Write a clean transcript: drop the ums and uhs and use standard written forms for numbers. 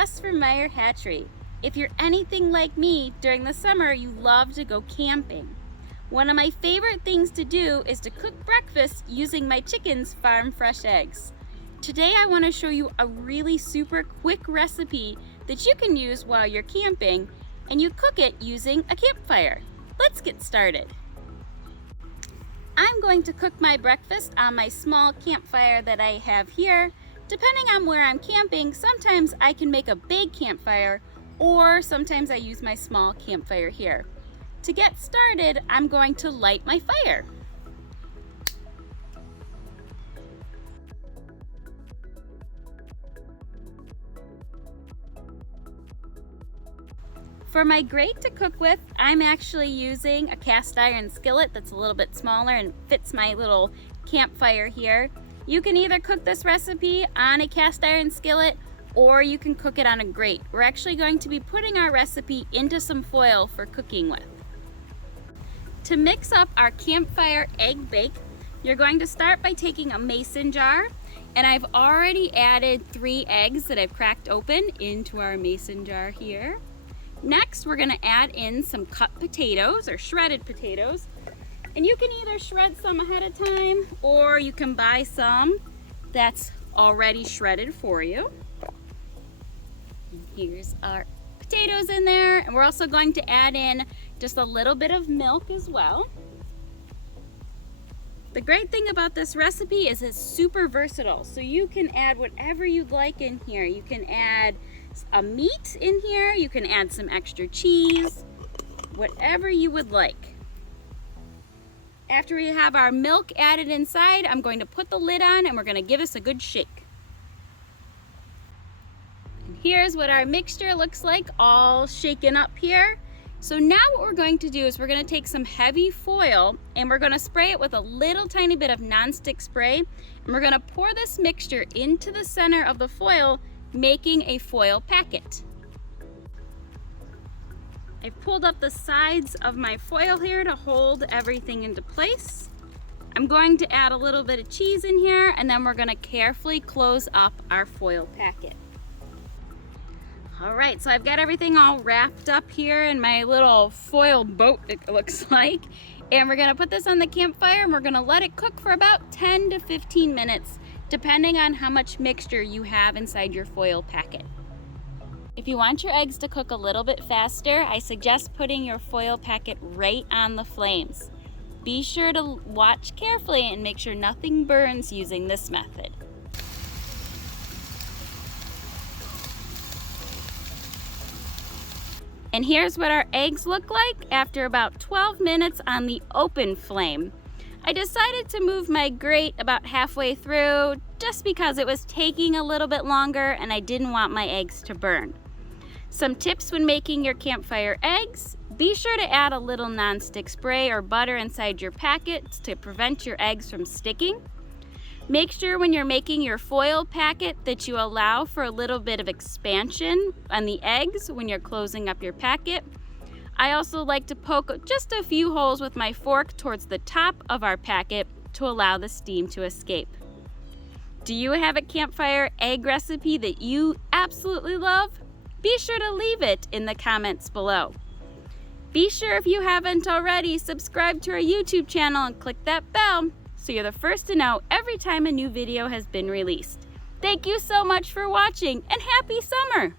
Jess from Meyer Hatchery. If you're anything like me, during the summer you love to go camping. One of my favorite things to do is to cook breakfast using my chickens' farm fresh eggs. Today I want to show you a really super quick recipe that you can use while you're camping, and you cook it using a campfire. Let's get started. I'm going to cook my breakfast on my small campfire that I have here. Depending on where I'm camping, sometimes I can make a big campfire, or sometimes I use my small campfire here. To get started, I'm going to light my fire. For my grate to cook with, I'm actually using a cast iron skillet that's a little bit smaller and fits my little campfire here. You can either cook this recipe on a cast iron skillet or you can cook it on a grate. We're actually going to be putting our recipe into some foil for cooking with. To mix up our campfire egg bake, you're going to start by taking a mason jar, and I've already added 3 eggs that I've cracked open into our mason jar here. Next, we're going to add in some cut potatoes or shredded potatoes. And you can either shred some ahead of time or you can buy some that's already shredded for you. And here's our potatoes in there. And we're also going to add in just a little bit of milk as well. The great thing about this recipe is it's super versatile. So you can add whatever you'd like in here. You can add a meat in here, you can add some extra cheese, whatever you would like. After we have our milk added inside, I'm going to put the lid on and we're going to give this a good shake. And here's what our mixture looks like, all shaken up here. So now what we're going to do is we're going to take some heavy foil and we're going to spray it with a little tiny bit of nonstick spray, and we're going to pour this mixture into the center of the foil, making a foil packet. I've pulled up the sides of my foil here to hold everything into place. I'm going to add a little bit of cheese in here, and then we're going to carefully close up our foil packet. All right, so I've got everything all wrapped up here in my little foil boat, it looks like. And we're going to put this on the campfire and we're going to let it cook for about 10 to 15 minutes, depending on how much mixture you have inside your foil packet. If you want your eggs to cook a little bit faster, I suggest putting your foil packet right on the flames. Be sure to watch carefully and make sure nothing burns using this method. And here's what our eggs look like after about 12 minutes on the open flame. I decided to move my grate about halfway through just because it was taking a little bit longer and I didn't want my eggs to burn. Some tips when making your campfire eggs: be sure to add a little nonstick spray or butter inside your packets to prevent your eggs from sticking. Make sure when you're making your foil packet that you allow for a little bit of expansion on the eggs when you're closing up your packet. I also like to poke just a few holes with my fork towards the top of our packet to allow the steam to escape. Do you have a campfire egg recipe that you absolutely love? Be sure to leave it in the comments below. Be sure, if you haven't already, subscribe to our YouTube channel and click that bell so you're the first to know every time a new video has been released. Thank you so much for watching, and happy summer!